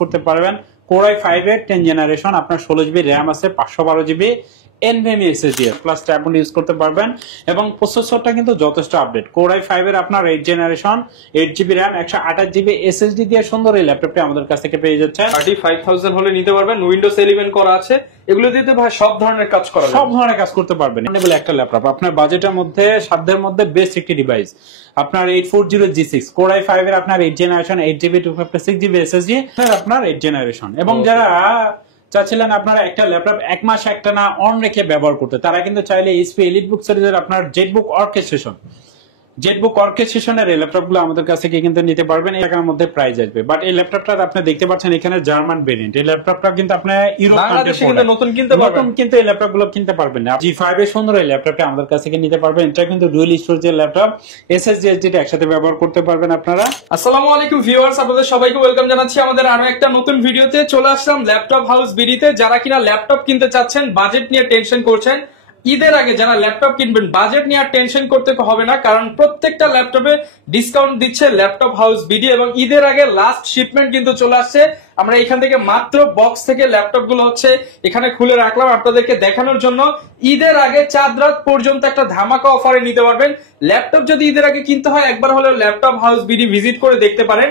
করতে পারবেন। Core i5 এর 10 জেনারেশন, আপনার 16 জিবি র্যাম আছে, 512 GB NVMe SSD plus tablet use করতে পারবেন এবং প্রসেসরটা কিন্তু যথেষ্ট আপডেট। Core i5 এর আপনার 8 generation, 8 GB RAM, 128 GB SSD দিয়ে সুন্দর এই ল্যাপটপটি আমাদের কাছ থেকে পেয়ে যাচ্ছেন। 35,000 হলে নিতে পারবেন। উইন্ডোজ 11 করা আছে, এগুলো দিতে ভাই সব ধরনের কাজ করা যাবে, সব ধরনের কাজ করতে পারবেন। এনেবল একটা ল্যাপটপ আপনার বাজেটের মধ্যে, সাধ্যের মধ্যে বেস্ট একটি ডিভাইস। আপনার 840G6 Core i5 এর আপনার 8 জেনারেশন, 8 জিবি 256 জিবি SSD আপনার 8 জেনারেশন। এবং যারা চাচ্ছিলেন আপনারা একটা ল্যাপটপ এক মাস একটানা অন রেখে ব্যবহার করতে, তারা কিন্তু চাইলে HP EliteBook সিরিজের আপনার জেটবুক অর্কেস্ট্রেশনের এই ল্যাপটপগুলো আমাদের কাছ থেকে কিন্তু নিতে পারবেন। এই টাকার মধ্যে প্রাইস আসবে। বাট এই ল্যাপটপটা আপনি দেখতে পাচ্ছেন এখানে জার্মান ভেরিয়েন্ট। এই ল্যাপটপটা কিন্তু আপনি ইউরোপ বাংলাদেশে কিন্তু নতুন কিন্তু এই ল্যাপটপগুলো কিনতে পারবেন না। G5 এর সুন্দর এই ল্যাপটপটা আমাদের কাছ থেকে নিতে পারবেন। এটা কিন্তু ডুয়াল স্টোরেজের ল্যাপটপ, SSD SSD একসাথে ব্যবহার করতে পারবেন আপনারা। আসসালামু আলাইকুম ভিউয়ার্স, আপনাদের সবাইকে ওয়েলকাম জানাচ্ছি আমাদের আরো একটা নতুন ভিডিওতে। চলে আসলাম ল্যাপটপ হাউস বিডিতে। যারা কিনা ল্যাপটপ কিনতে চাচ্ছেন, বাজেট নিয়ে টেনশন করছেন, ঈদের আগে যারা ল্যাপটপ কিনবেন বাজেট নিয়ে আর টেনশন করতে হবে না, কারণ প্রত্যেকটা ল্যাপটপে ডিসকাউন্ট দিচ্ছে ল্যাপটপ হাউস বিডি। এবং ঈদের আগে লাস্ট শিপমেন্ট কিন্তু চলে আসছে। আমরা এখান থেকে মাত্র বক্স থেকে ল্যাপটপ গুলো হচ্ছে এখানে খুলে রাখলাম আপনাদেরকে দেখানোর জন্য। ঈদের আগে চাঁদ রাত পর্যন্ত একটা ধামাকা অফারে নিতে পারবেন। ল্যাপটপ যদি ঈদের আগে কিনতে হয়, একবার হলেও ল্যাপটপ হাউস বিডি ভিজিট করে দেখতে পারেন।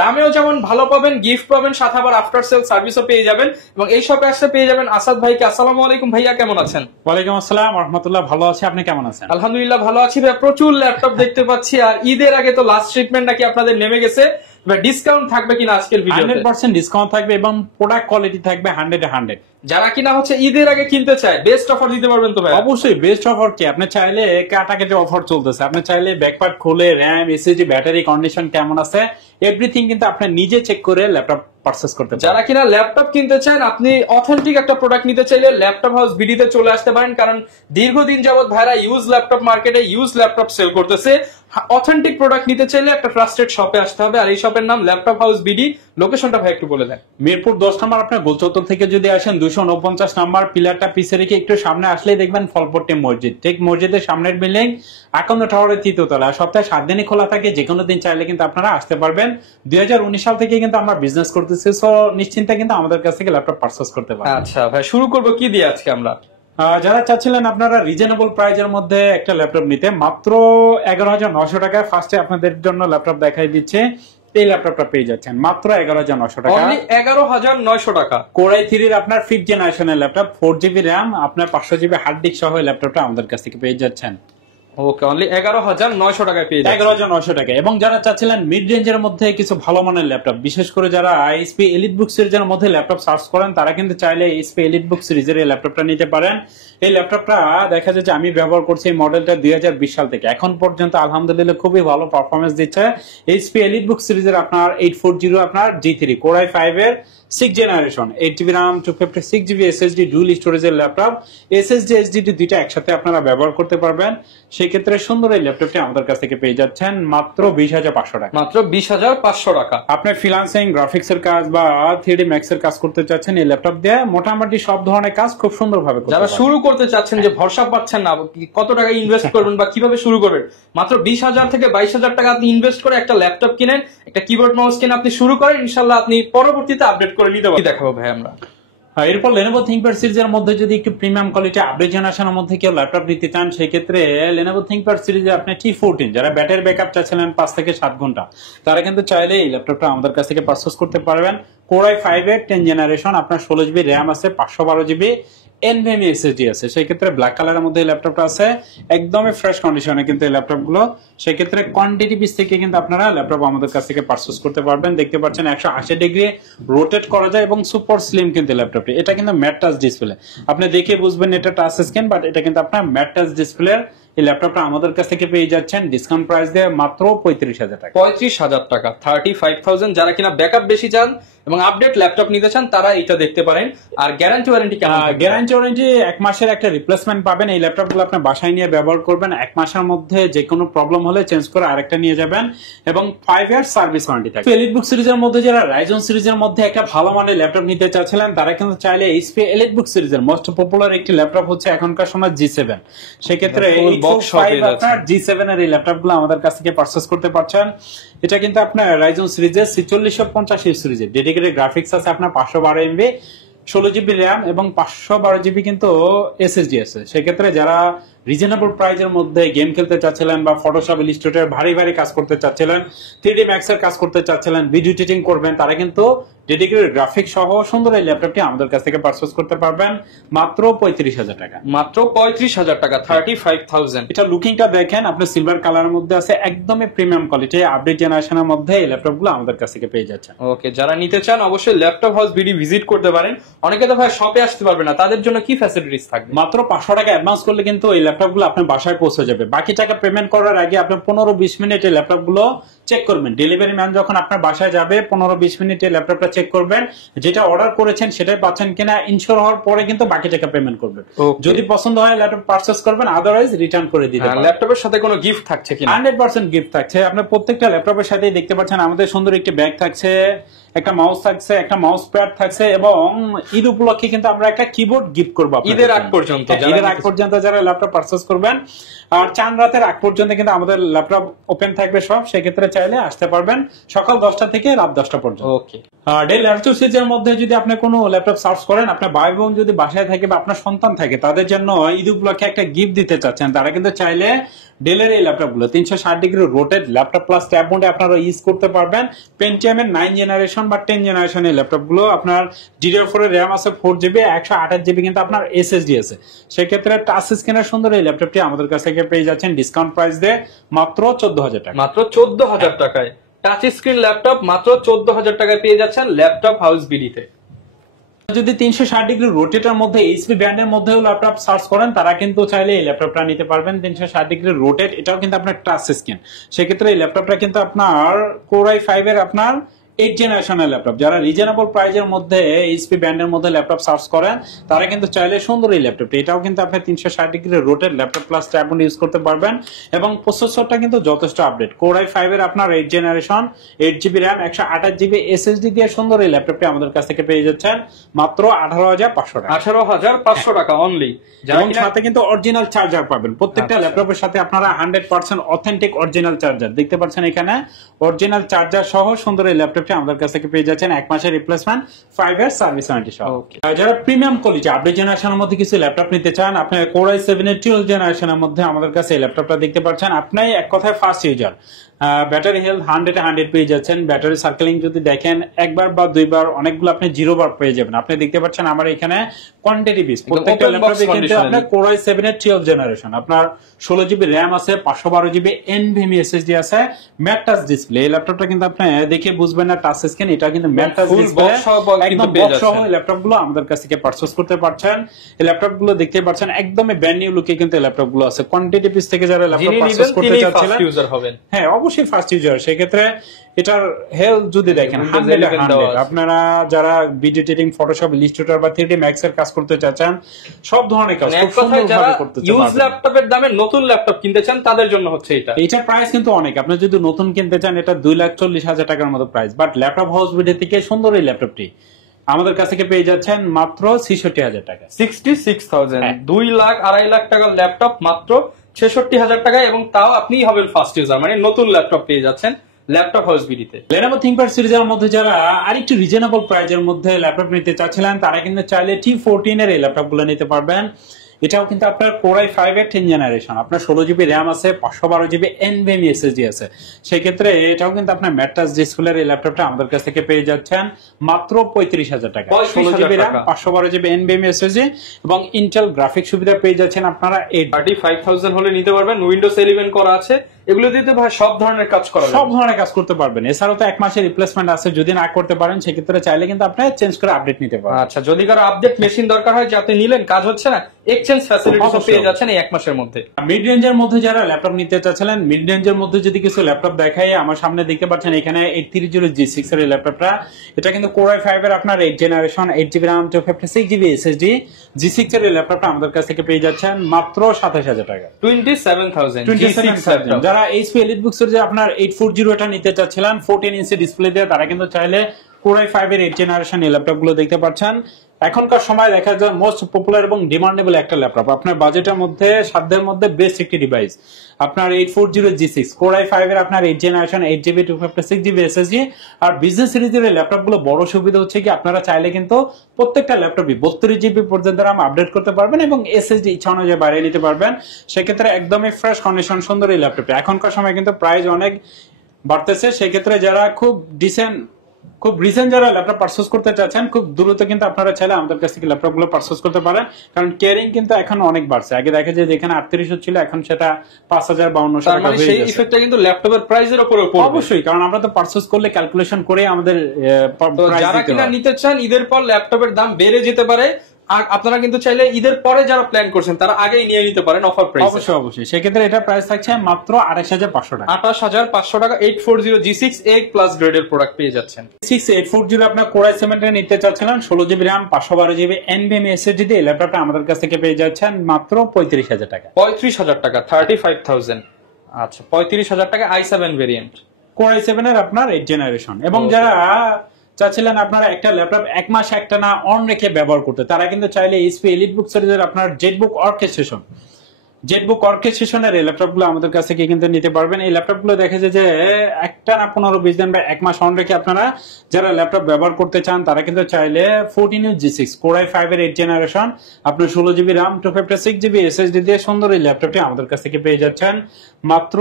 দামেও যেমন ভালো পাবেন, গিফট পাবেন, সাথে আবার আফটার সেল সার্ভিসও পেয়ে যাবেন। এবং এই শপে আসলে পেয়ে যাবেন আসাদ ভাইকে। আসসালামু আলাইকুম ভাইয়া, কেমন আছেন? ওয়ালাইকুম আসসালাম রাহমাতুল্লাহ, ভালো আছি, আপনি কেমন আছেন? আলহামদুলিল্লাহ ভালো আছি ভাই। প্রচুর ল্যাপটপ দেখতে পাচ্ছি, আর ঈদের আগে তো লাস্ট ট্রিটমেন্ট নাকি আপনাদের নেমে গেছে। ডিসকাউন্ট থাকবে কিনা আজকের ভিডিওতে? 100% ডিসকাউন্ট থাকবে এবং প্রোডাক্ট কোয়ালিটি থাকবে 100 যারা কিনা হচ্ছে ঈদের আগে কিনতে চায়, বেস্ট অফার দিতে পারবেন তো ভাই? অবশ্যই বেস্ট অফার কি, আপনি চাইলে কাটাকাটি অফার চলতেছে। আপনি চাইলে ব্যাকপার্ট খুলে র্যাম, এসএসডি, ব্যাটারি কন্ডিশন কেমন আছে, এভরিথিং কিন্তু আপনি নিজে চেক করে ল্যাপটপ পারচেজ করতে পারেন। যারা কিনা ল্যাপটপ কিনতে চান, আপনি অথেন্টিক একটা প্রোডাক্ট নিতে চাইলে ল্যাপটপ হাউস বিডিতে চলে আসতে পারেন, কারণ দীর্ঘদিন যাবত ভাইরা ইউজ ল্যাপটপ মার্কেটে ইউজ ল্যাপটপ সেল করতেছে। অথেন্টিক প্রোডাক্ট নিতে চাইলে একটা ট্রাস্টেড শপে আসতে হবে, আর এই শপের নাম ল্যাপটপ হাউস বিডি। লোকেশনটা ভাই একটু বলে দেন। মিরপুর 10 নম্বর, আপনার গোলচত্বর থেকে যদি আসেন 249 নম্বর পিলারটা পিছে রেখে একটু সামনে আসলেই দেখবেন ফলপট্টি মসজিদ। ঠিক মসজিদের সামনের বিল্ডিং আকন্দ টাওয়ারের 3য় তলা। সপ্তাহে 7 দিনই খোলা থাকে, যে কোনো দিন চাইলে কিন্তু আপনারা আসতে পারবেন। 2019 সাল থেকে কিন্তু আমরা বিজনেস করতেছি, সো নিশ্চিন্তে কিন্তু আমাদের কাছ থেকে ল্যাপটপ পারচেজ করতে পারবেন। আচ্ছা ভাই, শুরু করবো কি দিয়ে আজকে আমরা? যারা চাচ্ছিলেন আপনারা রিজনেবল প্রাইজের মধ্যে একটা ল্যাপটপ নিতে, মাত্র 11,900 টাকায় ফার্স্টে আপনাদের জন্য ল্যাপটপ দেখাই দিচ্ছে। এই ল্যাপটপটা পেয়ে যাচ্ছেন মাত্র 11,900 টাকা। 11,900 টাকা। Core i3 এর আপনার 5th জেনারেশনের ল্যাপটপ, 4 জিবি র্যাম, আপনার 500 জিবি হার্ড ডিস্ক সহ ল্যাপটপটা আমাদের কাছ থেকে পেয়ে যাচ্ছেন। ওকে, অনলি 11,900 টাকায় পেয়ে যাচ্ছেন। 11,900 টাকা। এবং যারা চাচ্ছিলেন মিড রেঞ্জের মধ্যে কিছু ভালো মানের ল্যাপটপ, বিশেষ করে যারা HP EliteBook সিরিজের মধ্যে ল্যাপটপ সার্চ করেন, তারা কিন্তু চাইলে HP EliteBook সিরিজের এই ল্যাপটপটা নিতে পারেন। এই ল্যাপটপটা দেখা যায় যে আমি ব্যবহার করছি এই মডেলটা 2020 সাল থেকে এখন পর্যন্ত আলহামদুলিল্লাহ খুবই ভালো পারফরমেন্স দিচ্ছে। HP EliteBook সিরিজের আপনার 840 আপনার G3 Core i5 এর 6 generation, 8 GB RAM, 256 GB SSD dual স্টোরেজের ল্যাপটপ, SSD SSD দুইটা একসাথে আপনারা ব্যবহার করতে পারবেন। সেই ক্ষেত্রে সুন্দর এই ল্যাপটপটি আমাদের কাছ থেকে পেয়ে যাচ্ছেন মাত্র 20,500 টাকা। মাত্র 20,500 টাকা। আপনি ফ্রিল্যান্সিং, গ্রাফিক্স এর কাজ বা 3D Max এর কাজ করতে চাচ্ছেন, এই ল্যাপটপ দিয়ে মোটামুটি সব ধরনের কাজ খুব সুন্দরভাবে করতে যারা পারবেন। শুরু করতে চাচ্ছেন, যে ভরসা পাচ্ছেন না কত টাকা ইনভেস্ট করবেন বা কিভাবে শুরু করবেন, মাত্র 20,000 থেকে 22,000 টাকা আপনি ইনভেস্ট করে একটা ল্যাপটপ কিনেন, একটা কিবোর্ড মাউস কিনে আপনি শুরু করেন, ইনশাআল্লাহ আপনি পরবর্তীতে আপডেট করে নিতে পারবেন। দেখাবো ভাই আমরা। এরপর Lenovo ThinkPad সিরিজের মধ্যে যদি একটু প্রিমিয়াম কোয়ালিটি আপডেট জেনারেশনের মধ্যে কেউ ল্যাপটপ নিতে চান, সেই ক্ষেত্রে Lenovo ThinkPad সিরিজে আপনি T14, যারা ব্যাটারি ব্যাকআপ চাচ্ছিলেন 5 থেকে 7 ঘন্টা, তারা কিন্তু চাইলে এই ল্যাপটপটা আমাদের কাছ থেকে পারচেজ করতে পারবেন। Core i5 এর 10 জেনারেশন, আপনার 16 জিবি র্যাম আছে, 512 জিবি NVMe SSD আছে। সেই ক্ষেত্রে ব্ল্যাক কালারের মধ্যে এই ল্যাপটপটা আছে, একদমই ফ্রেশ কন্ডিশনে কিন্তু এই ল্যাপটপগুলো। সেই ক্ষেত্রে কোয়ান্টিটি পিস থেকে কিন্তু আপনারা ল্যাপটপ আমাদের কাছ থেকে পারচেজ করতে পারবেন। দেখতে পাচ্ছেন 180 ডিগ্রি রোটেট করা যায় এবং সুপার স্লিম কিন্তু ল্যাপটপটি। এটা কিন্তু ম্যাট টাচ ডিসপ্লে, আপনি দেখে বুঝবেন এটা টাচ স্ক্রিন, বাট এটা কিন্তু আপনার ম্যাট টাচ ডিসপ্লে। এই ল্যাপটপটা আমাদের কাছ থেকে পেয়ে যাচ্ছেন ডিসকাউন্ট প্রাইস দিয়ে মাত্র 35,000 টাকা। 35,000 টাকা, 35,000। যারা কিনা ব্যাকআপ বেশি চান এবং আপডেট ল্যাপটপ নিতে চান, তারা এটা দেখতে পারেন। আর গ্যারান্টি ওয়ারেন্টি কেমন? গ্যারান্টি ওয়ারেন্টি 1 মাসের একটা রিপ্লেসমেন্ট পাবেন। এই ল্যাপটপগুলো আপনি বাসায় নিয়ে ব্যবহার করবেন, 1 মাসের মধ্যে যে কোনো প্রবলেম হলে চেঞ্জ করে আরেকটা নিয়ে যাবেন, এবং 5 ইয়ার সার্ভিস ওয়ারেন্টি থাকবে। EliteBook সিরিজের মধ্যে যারা Ryzen সিরিজের মধ্যে একটা ভালো মানের ল্যাপটপ নিতে চাচ্ছিলেন, তারা কিন্তু চাইলে HP EliteBook সিরিজের মোস্ট পপুলার একটি ল্যাপটপ হচ্ছে এখনকার সময় G7। সেক্ষেত্রে G7 এর এই ল্যাপটপগুলো আমাদের কাছ থেকে পারচেজ করতে পারছেন। এটা কিন্তু আপনার Ryzen সিরিজের 4650 সিরিজের ডেডিকেটেড ডেডিকেটেড গ্রাফিক্স আছে আপনার 512 এমবি, 16 জিবি র্যাম এবং 512 জিবি কিন্তু এসএসডি আছে। সেক্ষেত্রে যারা রিজনেবল প্রাইজের মধ্যে গেম খেলতে চাচ্ছিলেন বা ফটোশপ ইলাস্ট্রেটর ভারী ভারী কাজ করতে চাচ্ছিলেন, 3D Max এর কাজ করতে চাচ্ছিলেন, ভিডিও এডিটিং করবেন, তারা কিন্তু ডেডিকেটেড গ্রাফিক্স সহ সুন্দর এই ল্যাপটপটি আমাদের কাছ থেকে পারচেজ করতে পারবেন মাত্র 35,000 টাকা। মাত্র 35,000 টাকা, 35,000। এটা লুকিংটা দেখেন, আপনি সিলভার কালারের মধ্যে আছে, একদমই প্রিমিয়াম কোয়ালিটি, আপডেট জেনারেশনের মধ্যে এই ল্যাপটপগুলো আমাদের কাছ থেকে পেয়ে যাচ্ছেন। ওকে, যারা নিতে চান অবশ্যই ল্যাপটপ হাউস বিডি ভিজিট করতে পারেন। অনেকে তো ভাই শপে আসতে পারবে না, তাদের জন্য কি ফ্যাসিলিটিস থাকবে? মাত্র 500 টাকা অ্যাডভান্স করলে কিন্তু এই ল্যাপটপগুলো আপনার বাসায় পৌঁছে যাবে। বাকি টাকা পেমেন্ট করার আগে আপনি 15-20 মিনিট এই ল্যাপটপগুলো চেক করবেন। ডেলিভারি ম্যান যখন আপনার বাসায় যাবে 15-20 মিনিটে ল্যাপটপটা চেক করবেন, যেটা অর্ডার করেছেন সেটাই পাচ্ছেন কিনা ইনশিওর হওয়ার পরে কিন্তু বাকি টাকা পেমেন্ট করবেন। যদি পছন্দ হয় ল্যাপটপ পারচেজ করবেন, আদারওয়াইজ রিটার্ন করে দিতে পারেন। ল্যাপটপের সাথে কোনো গিফট থাকছে কিনা? 100% গিফট থাকছে। আপনার প্রত্যেকটা ল্যাপটপের সাথেই দেখতে পাচ্ছেন আমাদের সুন্দর একটি ব্যাগ থাকছে, একটা মাউস থাকছে, একটা মাউস প্যাড থাকছে এবং ঈদ উপলক্ষে কিন্তু আমরা একটা কিবোর্ড গিফট করবো ঈদের আগ পর্যন্ত। ঈদের আগ পর্যন্ত যারা ল্যাপটপ পারচেজ করবেন, আর চান রাতের আগ পর্যন্ত কিন্তু আমাদের ল্যাপটপ ওপেন থাকবে সব, সেক্ষেত্রে চাইলে আসতে পারবেন সকাল 10টা থেকে রাত 10টা পর্যন্ত। ওকে, ডেল ল্যাপটপ সিরিজের মধ্যে যদি আপনি কোনো ল্যাপটপ সার্চ করেন, আপনার ভাই বোন যদি বাসায় থাকে বা আপনার সন্তান থাকে, তাদের জন্য ঈদ উপলক্ষে একটা গিফট দিতে চাচ্ছেন, তারা কিন্তু চাইলে ডেলের এই ল্যাপটপগুলো 360 degree rotate laptop plus tab মোডে আপনারা ইউজ করতে পারবেন। পেন্টিয়াম এর 9 জেনারেশন বা 10 জেনারেশন এই ল্যাপটপগুলো আপনার DDR4 এর র্যাম আছে 4 জিবি, 128 জিবি কিন্তু আপনার এসএসডি আছে। সেক্ষেত্রে টাচ স্ক্রিনের সুন্দর এই ল্যাপটপটি আমাদের কাছ থেকে পেয়ে যাচ্ছেন ডিসকাউন্ট প্রাইস দিয়ে মাত্র 14,000 টাকা। মাত্র 14,000 টাকায় টাচ স্ক্রিন ল্যাপটপ মাত্র 14,000 টাকায় পেয়ে যাচ্ছেন ল্যাপটপ হাউস বিডিতে। যদি 360 ডিগ্রি রোটেটের মধ্যে এইচপি ব্র্যান্ডের মধ্যেও ল্যাপটপ সার্চ করেন, তারা কিন্তু চাইলে এই ল্যাপটপটা নিতে পারবেন 360 ডিগ্রি রোটেট, এটাও কিন্তু আপনার টাচ স্ক্রিন। সেক্ষেত্রে এই ল্যাপটপটা কিন্তু আপনার Core i5 এর আপনার 8 জেনারেশনের ল্যাপটপ। যারা রিজনেবল প্রাইজের মধ্যে এইচপি ব্র্যান্ডের মধ্যে ল্যাপটপ সার্চ করেন, তারা কিন্তু চাইলে সুন্দর এই ল্যাপটপটা, এটাও কিন্তু আপনি 360 degree rotate laptop plus tab mode use করতে পারবেন এবং প্রসেসরটা কিন্তু যথেষ্ট আপডেট। Core i5 এর আপনার 8 generation, 8 GB RAM, 128 GB SSD দিয়ে সুন্দর এই ল্যাপটপটি আমাদের কাছ থেকে পেয়ে যাচ্ছেন মাত্র 18,500 টাকা। 18,500 টাকা অনলি। এবং সাথে কিন্তু অরিজিনাল চার্জার পাবেন। প্রত্যেকটা ল্যাপটপের সাথে আপনারা 100% অথেন্টিক অরিজিনাল চার্জার দেখতে পাচ্ছেন এখানে, অরিজিনাল চার্জার সহ সুন্দর এই ল্যাপটপটি আমাদের কাছ থেকে পেয়ে যাচ্ছেন 1 মাসের রিপ্লেসমেন্ট, 5 ইয়ার সার্ভিস ওয়ারেন্টি সহ। যারা প্রিমিয়াম কোয়ালিটি আপডেট জেনারেশনের মধ্যে কিছু ল্যাপটপ নিতে চান, আপনি Core i7 এর 12 জেনারেশনের মধ্যে আমাদের কাছে এই ল্যাপটপটা দেখতে পাচ্ছেন। আপনি এক কথায় ফার্স্ট ইউজার, ব্যাটারি হেলথ 100 পেয়ে যাচ্ছেন। ব্যাটারি সার্কেলিং যদি দেখেন একবার বা দুইবার, অনেকগুলো আপনি 0 বার পেয়ে যাবেন। আপনি দেখতে পাচ্ছেন আমার এখানে কোয়ান্টিটি পিস, প্রত্যেকটা ল্যাপটপে কিন্তু আপনার Core i7 এর 12 জেনারেশন, আপনার 16 জিবি র্যাম আছে, 512 জিবি NVMe SSD আছে, ম্যাট টাচ ডিসপ্লে। এই ল্যাপটপটা কিন্তু আপনি দেখে বুঝবেন না টাচ স্ক্রিন, এটা কিন্তু ম্যাট টাচ ডিসপ্লে, একদম বক্স সহ এই ল্যাপটপগুলো আমাদের কাছ থেকে পারচেজ করতে পারছেন। এই ল্যাপটপগুলো দেখতে পাচ্ছেন একদমই ব্র্যান্ড নিউ লুকে কিন্তু এই ল্যাপটপগুলো আছে। কোয়ান্টিটি পিস থেকে যারা ল্যাপটপ পারচেজ করতে চাচ্ছিলেন, হ্যাঁ অবশ্যই ফার্স্ট ইউজার, সেক্ষেত্রে এটার হেলথ যদি দেখেন 100, আপনারা যারা ভিডিও এডিটিং, ফটোশপ, ইলাস্ট্রেটর বা 3D Max এর কাজ করতে চাচ্ছেন, সব ধরনের কাজ খুব সুন্দরভাবে করতে চান। ইউজ ল্যাপটপের দামে নতুন ল্যাপটপ কিনতে চান, তাদের জন্য হচ্ছে এটা। এটার প্রাইস কিন্তু অনেক, আপনি যদি নতুন কিনতে চান এটা 2,40,000 টাকার মতো price, but laptop house video থেকে সুন্দর এই ল্যাপটপটি আমাদের কাছ থেকে পেয়ে যাচ্ছেন মাত্র 66,000 টাকা। 66,000, 2 লাখ 2.5 লাখ টাকার ল্যাপটপ মাত্র 66,000 টাকায়, এবং তাও আপনি হবেন ফার্স্ট ইউজার, মানে নতুন ল্যাপটপ পেয়ে যাচ্ছেন ল্যাপটপ হাউস বিডিতে। Lenovo ThinkPad সিরিজের মধ্যে যারা আরেকটু রিজনেবল প্রাইজের মধ্যে ল্যাপটপ নিতে চাচ্ছিলেন, তারা কিন্তু চাইলে T14 এর এই ল্যাপটপগুলো নিতে পারবেন। এটাও কিন্তু আপনার Core i5 এর 10 জেনারেশন, আপনার 16 জিবি র্যাম আছে, 512 জিবি NVMe SSD আছে। সেক্ষেত্রে এটাও কিন্তু আপনার ম্যাট টাচ ডিসপ্লের এই ল্যাপটপটা আমাদের কাছ থেকে পেয়ে যাচ্ছেন মাত্র 35,000 টাকা। 16 GB RAM, 512 GB NVMe SSD এবং ইন্টেল গ্রাফিক্স সুবিধা পেয়ে যাচ্ছেন আপনারা 35,000 হলে নিতে পারবেন। উইন্ডোজ 11 করা আছে, এগুলো দিতে ভাই সব ধরনের কাজ করা যাবে, সব ধরনের কাজ করতে পারবেন। এছাড়াও তো 1 মাসের রিপ্লেসমেন্ট আছে, যদি না করতে পারেন সেক্ষেত্রে চাইলে কিন্তু আপনি চেঞ্জ করে আপডেট নিতে পারেন। আচ্ছা, যদি কারো আপডেট মেশিন দরকার হয়, যাতে নিলেন কাজ হচ্ছে না, এক্সচেঞ্জ ফ্যাসিলিটিও পেয়ে যাচ্ছেন এই 1 মাসের মধ্যে। মিড রেঞ্জের মধ্যে যারা ল্যাপটপ নিতে চাচ্ছিলেন, মিড রেঞ্জের মধ্যে যদি কিছু ল্যাপটপ দেখাই, আমার সামনে দেখতে পাচ্ছেন এখানে 830 G6 এর ল্যাপটপটা, এটা কিন্তু Core i5 এর আপনার 8 generation, 8 GB RAM, 256 GB SSD, G6 এর ল্যাপটপটা আমাদের কাছ থেকে পেয়ে যাচ্ছেন মাত্র 27,000 টাকা। 27,000। যারা HP EliteBooks এর যে আপনার 840 এটা নিতে চাচ্ছিলেন 14 ইঞ্চি ডিসপ্লে দিয়ে, তারা কিন্তু চাইলে Core i5 এর 8 জেনারেশন এই ল্যাপটপ গুলো দেখতে পাচ্ছেন এখনকার সময় দেখা যায় মোস্ট পপুলার এবং ডিমান্ডেবল একটা ল্যাপটপ, আপনার বাজেটের মধ্যে সাধ্যের মধ্যে বেস্ট একটি ডিভাইস। আপনার 840G6 Core i5 এর আপনার 8 জেনারেশন 8GB 256GB SSD। আর বিজনেস সিরিজের ল্যাপটপ গুলো বড় সুবিধা হচ্ছে কি আপনারা চাইলে কিন্তু প্রত্যেকটা ল্যাপটপই 32GB পর্যন্ত RAM আপডেট করতে পারবেন এবং SSD ইচ্ছা অনুযায়ী বাড়িয়ে নিতে পারবেন। সেক্ষেত্রে একদমই ফ্রেশ কন্ডিশন সুন্দর এই ল্যাপটপে। এখনকার সময় কিন্তু প্রাইস অনেক বাড়তেছে, সেক্ষেত্রে যারা খুব রিসেন্ট যারা ল্যাপটপ পারচেজ করতে চাচ্ছেন খুব দ্রুত কিন্তু আপনারা চাইলে আমাদের কাছ থেকে ল্যাপটপ গুলো পারচেজ করতে পারেন, কারণ কেয়ারিং কিন্তু এখন অনেক বাড়ছে। আগে দেখা যায় যেখানে 3800 ছিল এখন সেটা 5000-5200 টাকা হয়ে সেই গেছে। ইফেক্টটা কিন্তু ল্যাপটপের প্রাইসের উপরে পড়বে অবশ্যই, কারণ আমরা তো পারচেজ করলে ক্যালকুলেশন করে আমাদের যারা কিনা নিতে চান ঈদের পর ল্যাপটপের দাম বেড়ে যেতে পারে, আর আপনারা কিন্তু চাইলে ঈদের পরে যারা প্ল্যান করছেন তারা আগেই নিয়ে নিতে পারেন অফার প্রাইসে। অবশ্যই সেক্ষেত্রে এটা প্রাইস থাকছে মাত্র 28500 টাকা। 28500 টাকা 840G6 A+ গ্রেডের প্রোডাক্ট পেয়ে যাচ্ছেন। 840 আপনার Core i7 এর নিতে চাচ্ছিলেন 16GB RAM 512GB NVMe SSD দিয়ে ল্যাপটপটা আমাদের কাছ থেকে পেয়ে যাচ্ছেন মাত্র 35000 টাকা। 35000 টাকা 35000। আচ্ছা 35000 টাকা i7 ভেরিয়েন্ট Core i7 এর আপনার 8 জেনারেশন। এবং যারা চাচ্ছিলেন আপনারা একটা ল্যাপটপ এক মাস একটা না অন রেখে ব্যবহার করতে, তারা কিন্তু চাইলে HP EliteBook সিরিজের আপনার জেটবুক অর্কেস্ট্রেশনের এই ল্যাপটপগুলো আমাদের কাছ থেকে কিন্তু নিতে পারবেন। এই ল্যাপটপগুলো দেখা যায় যে একটা না 15-20 দিন বা এক মাস অন রেখে আপনারা যারা ল্যাপটপ ব্যবহার করতে চান তারা কিন্তু চাইলে 14G6 Core i5 এর 8 জেনারেশন আপনার 16GB RAM 256GB SSD দিয়ে সুন্দর এই ল্যাপটপটি আমাদের কাছ থেকে পেয়ে যাচ্ছেন মাত্র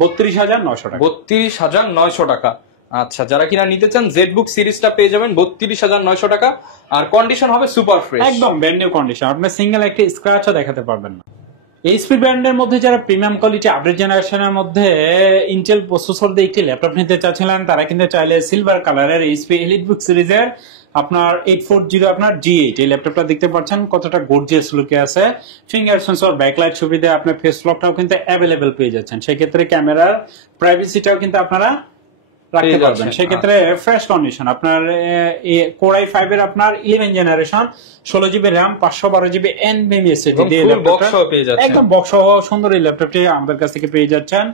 32900 টাকা। 32900 টাকা। আচ্ছা যারা কিনা নিতে চান জেটবুক সিরিজটা পেয়ে যাবেন 32900 টাকা, আর কন্ডিশন হবে সুপার ফ্রেশ, একদম ব্র্যান্ড নিউ কন্ডিশন, আপনি সিঙ্গেল একটা স্ক্র্যাচও দেখাতে পারবেন না। এইচপি ব্র্যান্ডের মধ্যে যারা প্রিমিয়াম কোয়ালিটি আপডেট জেনারেশনের মধ্যে ইন্টেল প্রসেসর দিয়ে একটি ল্যাপটপ নিতে চাচ্ছিলেন তারা কিন্তু চাইলে সিলভার কালারের এইচপি EliteBook সিরিজের আপনার 840 আপনার G8 এই ল্যাপটপটা দেখতে পাচ্ছেন কতটা গর্জিয়াস লুকে আছে। ফিঙ্গার সেন্সর ব্যাকলাইট সুবিধা, আপনার ফেস লকটাও কিন্তু অ্যাভেলেবেল পেয়ে যাচ্ছেন। সেক্ষেত্রে ক্যামেরার প্রাইভেসিটাও কিন্তু আপনারা রাখতে পারবেন। সেক্ষেত্রে ফ্রেশ কন্ডিশন আপনার Core i5 এর আপনার 11 generation 16GB RAM 512GB NVMe SSD দিয়ে একদম বক্স সহ সুন্দর এই ল্যাপটপটি আমাদের কাছ থেকে পেয়ে যাচ্ছেন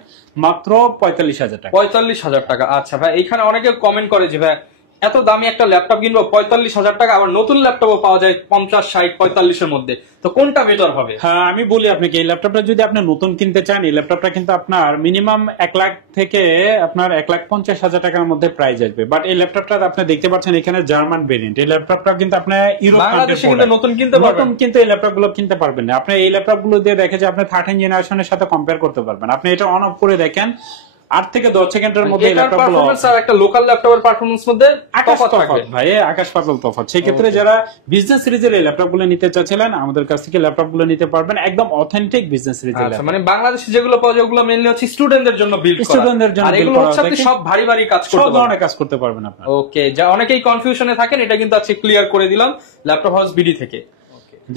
মাত্র 45000 টাকা। 45000 টাকা। আচ্ছা ভাই এখানে অনেকে কমেন্ট করে যে ভাই এত দামি একটা ল্যাপটপ কিনবো 45000 টাকা, আবার নতুন ল্যাপটপও পাওয়া যায় 50, 60, 45 এর মধ্যে, তো কোনটা বেটার হবে? হ্যাঁ আমি বলি আপনাকে, এই ল্যাপটপটা যদি আপনি নতুন কিনতে চান এই ল্যাপটপটা কিন্তু আপনার মিনিমাম 1 লাখ থেকে আপনার 1,50,000 টাকার মধ্যে প্রাইস আসবে। বাট এই ল্যাপটপটা আপনি দেখতে পাচ্ছেন এখানে জার্মান ভেরিয়েন্ট, এই ল্যাপটপটা কিন্তু আপনি ইউরোপ বাংলাদেশে কিন্তু নতুন কিনতে পারবেন, কিন্তু এই ল্যাপটপ গুলো কিনতে পারবেন না। আপনি এই ল্যাপটপ গুলো দিয়ে দেখে যে আপনি 13 জেনারেশনের সাথে কম্পেয়ার করতে পারবেন। আপনি এটা অন অফ করে দেখেন 8 থেকে 10 সেকেন্ডের মধ্যে ল্যাপটপগুলো আর একটা লোকাল ল্যাপটপের পারফরম্যান্স মধ্যে তফাৎ থাকবে ভাই, আকাশ পাতাল তফাৎ। সেই ক্ষেত্রে যারা বিজনেস সিরিজের এই ল্যাপটপগুলো নিতে চাচ্ছিলেন আমাদের কাছ থেকে ল্যাপটপগুলো নিতে পারবেন, একদম অথেন্টিক বিজনেস সিরিজের। আচ্ছা মানে বাংলাদেশে যেগুলো পাওয়া যায় ওগুলো মেইনলি হচ্ছে স্টুডেন্টদের জন্য বিল্ড করা, স্টুডেন্টদের জন্য, আর এগুলো হচ্ছে আপনি সব ভারী ভারী কাজ করতে পারবেন, সব ধরনের কাজ করতে পারবেন আপনারা। ওকে, যা অনেকেই কনফিউশনে থাকেন এটা কিন্তু আজকে ক্লিয়ার করে দিলাম ল্যাপটপ হাউস বিডি থেকে।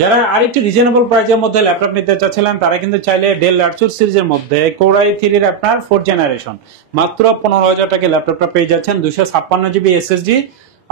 যারা আরেকটু রিজনেবল প্রাইসের মধ্যে ল্যাপটপ নিতে চাচ্ছিলেন তারা কিন্তু চাইলে ডেল ল্যাপটপ সিরিজের মধ্যে Core i3 এর আপনার 4 জেনারেশন মাত্র 15000 টাকা ল্যাপটপটা পেয়ে যাচ্ছেন 256GB SSD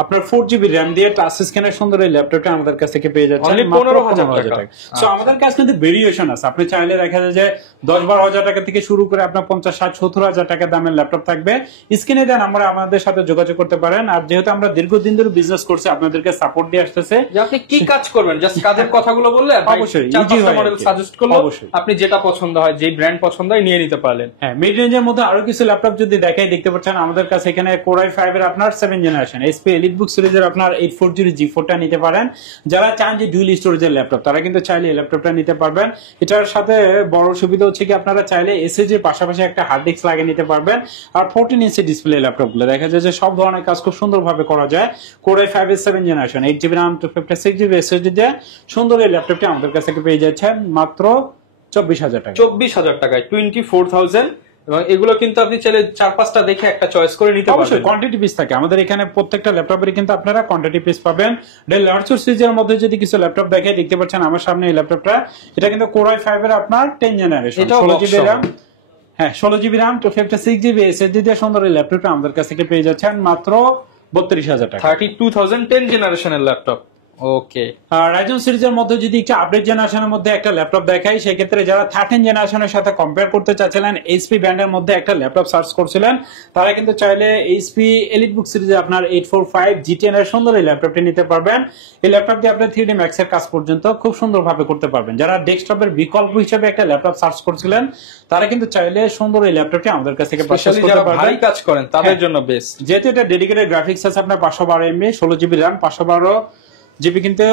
আপনার 4GB RAM দিয়ে টাচ স্ক্রিনের সুন্দর এই ল্যাপটপটা আমাদের কাছ থেকে পেয়ে যাচ্ছেন মাত্র 15000 টাকা। সো আমাদের কাছে কিন্তু ভেরিয়েশন আছে, আপনি চাইলে দেখা যায় যে 10-12 টাকা থেকে শুরু করে আপনার 50-60-70 টাকা দামের ল্যাপটপ থাকবে। স্ক্রিনে দেন আমরা আমাদের সাথে যোগাযোগ করতে পারেন। আর যেহেতু আমরা দীর্ঘদিন ধরে বিজনেস করছি আপনাদেরকে সাপোর্ট দিয়ে আসতেছে যে আপনি কি কাজ করবেন জাস্ট কাজের কথাগুলো বললে অবশ্যই ইজি হয়, মডেল সাজেস্ট করলে আপনি যেটা পছন্দ হয় যেই ব্র্যান্ড পছন্দ হয় নিয়ে নিতে পারলেন। হ্যাঁ মিড রেঞ্জের মধ্যে আরো কিছু ল্যাপটপ যদি দেখাই দেখতে পাচ্ছেন আমাদের কাছে এখানে Core i5 এর আপনার 7 জেনারেশন HP EliteBook সিরিজের আপনার 840G4 টা নিতে পারেন। যারা চান যে ডুয়াল স্টোরেজের ল্যাপটপ তারা কিন্তু চাইলে এই ল্যাপটপটা নিতে পারবেন। এটার সাথে বড় সুবিধা হচ্ছে কি আপনারা চাইলে SSD এর পাশাপাশি একটা হার্ড ডিস্ক লাগিয়ে নিতে পারবেন। আর 14 ইঞ্চি ডিসপ্লে ল্যাপটপগুলো দেখা যায় যে সব ধরনের কাজ খুব সুন্দরভাবে করা যায়। Core i5 এর 7 generation 8GB RAM 256GB SSD দিয়ে সুন্দর এই ল্যাপটপটি আমাদের কাছ থেকে পেয়ে যাচ্ছেন মাত্র 24000 টাকা। 24000 টাকায় 24000। এবং এগুলো কিন্তু আপনি চাইলে 4-5টা দেখে একটা চয়েস করে নিতে পারবেন। অবশ্যই কোয়ান্টিটি পিস থাকে আমাদের এখানে, প্রত্যেকটা ল্যাপটপের কিন্তু আপনারা কোয়ান্টিটি পিস পাবেন। ডেল ল্যাপটপ সিরিজের মধ্যে যদি কিছু ল্যাপটপ দেখে দেখতে পাচ্ছেন আমার সামনে এই ল্যাপটপটা, এটা কিন্তু Core i5 এর আপনার 10 জেনারেশন 16GB RAM, হ্যাঁ 16GB RAM 256GB SSD দিয়ে সুন্দর এই ল্যাপটপটা আমাদের কাছ থেকে পেয়ে যাচ্ছেন মাত্র 32000 টাকা। 32000 10 জেনারেশনের ল্যাপটপ। ওকে, রাইজন সিরিজের মধ্যে যদি একটু আপডেট জেনারেশনের মধ্যে একটা ল্যাপটপ দেখাই, সেক্ষেত্রে যারা 13 জেনারেশনের সাথে কম্পেয়ার করতে চাচ্ছিলেন, এইচপি ব্র্যান্ডের মধ্যে একটা ল্যাপটপ সার্চ করছিলেন, তারা কিন্তু চাইলে এইচপি এলিটবুক সিরিজে আপনার 845 G10 এর সুন্দর এই ল্যাপটপটি নিতে পারবেন। এই ল্যাপটপ দিয়ে আপনি 3D Max এর কাজ পর্যন্ত খুব সুন্দরভাবে করতে পারবেন। যারা ডেস্কটপের বিকল্প হিসেবে একটা ল্যাপটপ সার্চ করছিলেন, তারা কিন্তু চাইলে সুন্দর এই ল্যাপটপটি আমাদের কাছ থেকে পারচেজ করতে যারা পারবেন। ভারী কাজ করেন তাদের জন্য বেস্ট, যেহেতু এটা ডেডিকেটেড গ্রাফিক্স আছে, আপনার 512 MB 16GB RAM 512GB কিন্তু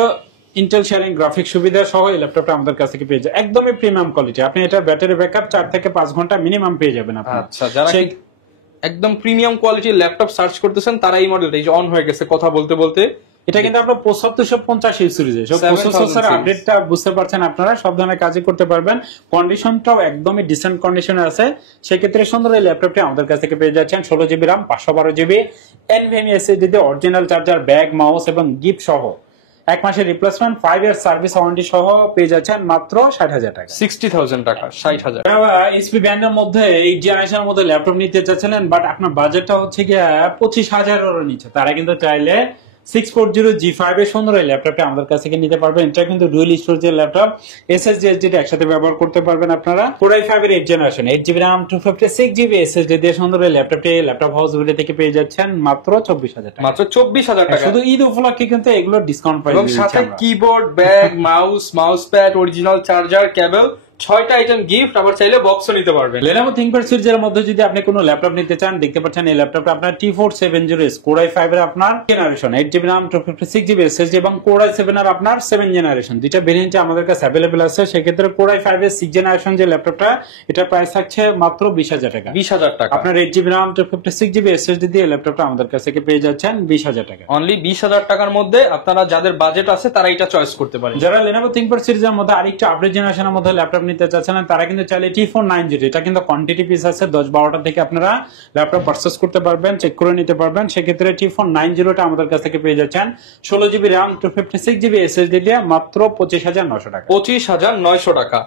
ইন্টেল শেয়ারিং গ্রাফিক্স সুবিধা সহ এই ল্যাপটপটা আমাদের কাছ থেকে পেয়ে যায় একদমই প্রিমিয়াম কোয়ালিটি। আপনি এটা ব্যাটারি ব্যাকআপ 4 থেকে 5 ঘন্টা মিনিমাম পেয়ে যাবেন আপনি। আচ্ছা, যারা একদম প্রিমিয়াম কোয়ালিটির ল্যাপটপ সার্চ করতেছেন তারা এই মডেলটা এই যে অন হয়ে গেছে কথা বলতে বলতে, এটা কিন্তু আপনার 7550 সিরিজে সব প্রসেসর আপডেটটা বুঝতে পারছেন আপনারা, সব ধরনের কাজই করতে পারবেন। কন্ডিশনটাও একদমই ডিসেন্ট কন্ডিশনে আছে, সেক্ষেত্রে সুন্দর এই ল্যাপটপটি আমাদের কাছ থেকে পেয়ে যাচ্ছেন 16GB RAM 512GB NVMe SSD দিয়ে অরিজিনাল চার্জার, ব্যাগ, মাউস এবং গিফট সহ 1 মাসের রিপ্লেসমেন্ট, 5 ইয়ার সার্ভিস ওয়ারেন্টি সহ পেয়ে যাচ্ছেন মাত্র 60,000 টাকা। 60,000 টাকা, 60,000। এইচপি ব্র্যান্ডের মধ্যে এই জেনারেশনের মধ্যে ল্যাপটপ নিতে চাচ্ছিলেন, বাট আপনার বাজেটটা হচ্ছে গিয়ে 25,000 এর নিচে, তারা কিন্তু চাইলে 640 G5 এর সুন্দর এই ল্যাপটপটা আমাদের কাছ থেকে নিতে পারবেন। এটা কিন্তু ডুয়াল স্টোরেজের ল্যাপটপ, SSD SSD একসাথে ব্যবহার করতে পারবেন আপনারা। Core i5 এর 8 generation 8GB RAM 256GB SSD দিয়ে সুন্দর এই ল্যাপটপটি ল্যাপটপ হাউস ভিডিও থেকে পেয়ে যাচ্ছেন মাত্র 24,000 টাকা। মাত্র 24,000 টাকা, শুধু ঈদ উপলক্ষে কিন্তু এগুলো ডিসকাউন্ট প্রাইস এবং সাথে keyboard, bag, mouse pad, original charger, cable, 6টা আইটেম গিফট, আবার চাইলে বক্সও নিতে পারবেন। Lenovo ThinkPad সিরিজের মধ্যে যদি আপনি কোনো ল্যাপটপ নিতে চান, দেখতে পাচ্ছেন এই ল্যাপটপটা আপনার T470S Core i5 এর আপনার generation 8GB RAM 256GB SSD এবং Core i7 এর আপনার 7 জেনারেশন, দুইটা ভেরিয়েন্টে আমাদের কাছে अवेलेबल আছে। সেক্ষেত্রে Core i5 এর 6 জেনারেশন যে ল্যাপটপটা, এটা প্রাইস থাকছে মাত্র 20,000 টাকা। 20,000 টাকা, আপনার 8GB RAM 256GB SSD দিয়ে ল্যাপটপটা আমাদের কাছ থেকে পেয়ে যাচ্ছেন 20,000 টাকা। অনলি 20,000 টাকার মধ্যে আপনারা যাদের বাজেট আছে তারা এটা চয়েস করতে পারেন। যারা Lenovo ThinkPad সিরিজের মধ্যে আরেকটা আপডেট জেনারেশনের মধ্যে ল্যাপটপ নিতে চাচ্ছেন, তারা কিন্তু চাইলে T490, এটা কিন্তু কোয়ান্টিটি পিস আছে 10-12টা থেকে আপনারা ল্যাপটপ পারচেজ করতে পারবেন, চেক করে নিতে পারবেন। সেক্ষেত্রে T490টা আমাদের কাছ থেকে পেয়ে যাচ্ছেন 16GB RAM 256GB SSD দিয়ে মাত্র 25,900 টাকা। 25,900 টাকা।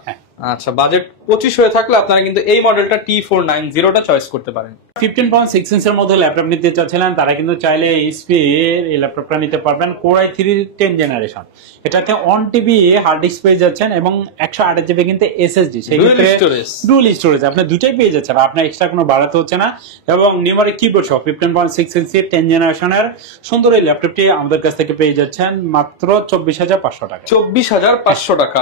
আচ্ছা, বাজেট 25 হয়ে থাকলে আপনারা কিন্তু এই মডেলটা T490টা চয়েস করতে পারেন। 15.6 ইঞ্চের মধ্যে ল্যাপটপ নিতে চাচ্ছিলেন, তারা কিন্তু চাইলে এইচপি এই ল্যাপটপটা নিতে পারবেন। Core i3 10 জেনারেশন, এটাতে 1TB হার্ড ডিস্ক পেয়ে যাচ্ছেন এবং 128GB কিন্তু SSD, সেক্ষেত্রে ডুয়াল স্টোরেজ আপনি দুটাই পেয়ে যাচ্ছেন, আপনার এক্সট্রা কোনো বাড়াতে হচ্ছে না। এবং নিউমারিক কিবোর্ড সহ 15.6 ইঞ্চি 10 জেনারেশনের সুন্দর এই ল্যাপটপটি আমাদের কাছ থেকে পেয়ে যাচ্ছেন মাত্র 24,500 টাকা। 24,500 টাকা,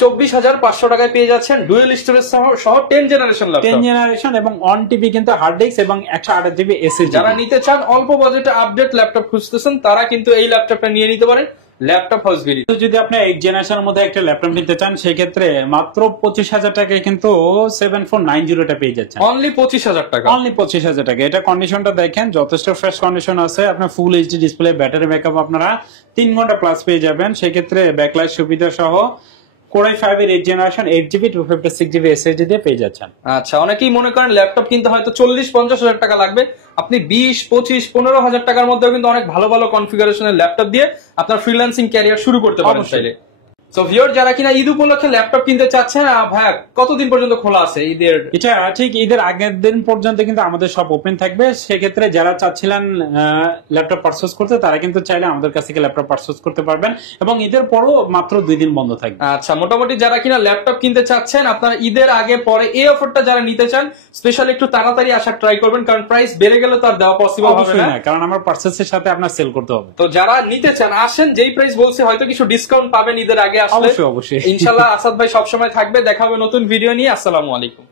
24,500 টাকায় পেয়ে যাচ্ছেন ডুয়াল স্টোরেজ সহ 10 জেনারেশন ল্যাপটপ, 10 জেনারেশন এবং 1TB কিন্তু হার্ড ডিস্ক এবং 128GB SSD। যারা নিতে চান, অল্প বাজেটে আপডেট ল্যাপটপ খুঁজতেছেন, তারা কিন্তু এই ল্যাপটপটা নিয়ে নিতে পারেন ল্যাপটপ হাউস ভিডিও। যদি আপনি 8 জেনারেশনের মধ্যে একটা ল্যাপটপ নিতে চান, সেক্ষেত্রে মাত্র 25,000 টাকায় কিন্তু 7490টা পেয়ে যাচ্ছেন। অনলি 25,000 টাকা, অনলি 25,000 টাকা। এটা কন্ডিশনটা দেখেন, যথেষ্ট ফ্রেশ কন্ডিশন আছে। আপনার full HD display, battery backup আপনারা 3 ঘন্টা প্লাস পেয়ে যাবেন। সেক্ষেত্রে ব্যাকলাইট সুবিধা সহ Core i5 এর 8 জেনারেশন 8GB 256GB SSD দিয়ে পেয়ে যাচ্ছেন। আচ্ছা, অনেকেই মনে করেন ল্যাপটপ কিনতে হয়তো 40-50,000 টাকা লাগবে, আপনি 20-25-15,000 টাকার মধ্যেও কিন্তু অনেক ভালো ভালো কনফিগারেশনের ল্যাপটপ দিয়ে আপনার ফ্রিল্যান্সিং ক্যারিয়ার শুরু করতে পারেন চাইলে। সো ভিউয়ার, যারা কিনা ঈদ উপলক্ষে ল্যাপটপ কিনতে চাচ্ছেন, ভাইয়া কতদিন পর্যন্ত খোলা আছে ঈদের? এটা ঠিক ঈদের আগের দিন পর্যন্ত কিন্তু আমাদের সব ওপেন থাকবে। সেক্ষেত্রে যারা চাচ্ছিলেন ল্যাপটপ পারচেজ করতে, তারা কিন্তু চাইলে আমাদের কাছ থেকে ল্যাপটপ পারচেজ করতে পারবেন এবং ঈদের পরও মাত্র 2 দিন বন্ধ থাকবে। আচ্ছা, মোটামুটি যারা কিনা ল্যাপটপ কিনতে চাচ্ছেন, আপনারা ঈদের আগে পরে এই অফারটা যারা নিতে চান, স্পেশালি একটু তাড়াতাড়ি আসার ট্রাই করবেন, কারণ প্রাইস বেড়ে গেলে তো আর দেওয়া পসিবল হবে না, কারণ আমার পারচেজের সাথে আপনার সেল করতে হবে। তো যারা নিতে চান আসেন, যেই প্রাইস বলছে হয়তো কিছু ডিসকাউন্ট পাবেন ঈদের আগে আসলে। অবশ্যই ইনশাআল্লাহ আসাদ ভাই সবসময় থাকবে। দেখা হবে নতুন ভিডিও নিয়ে। আসসালামু আলাইকুম।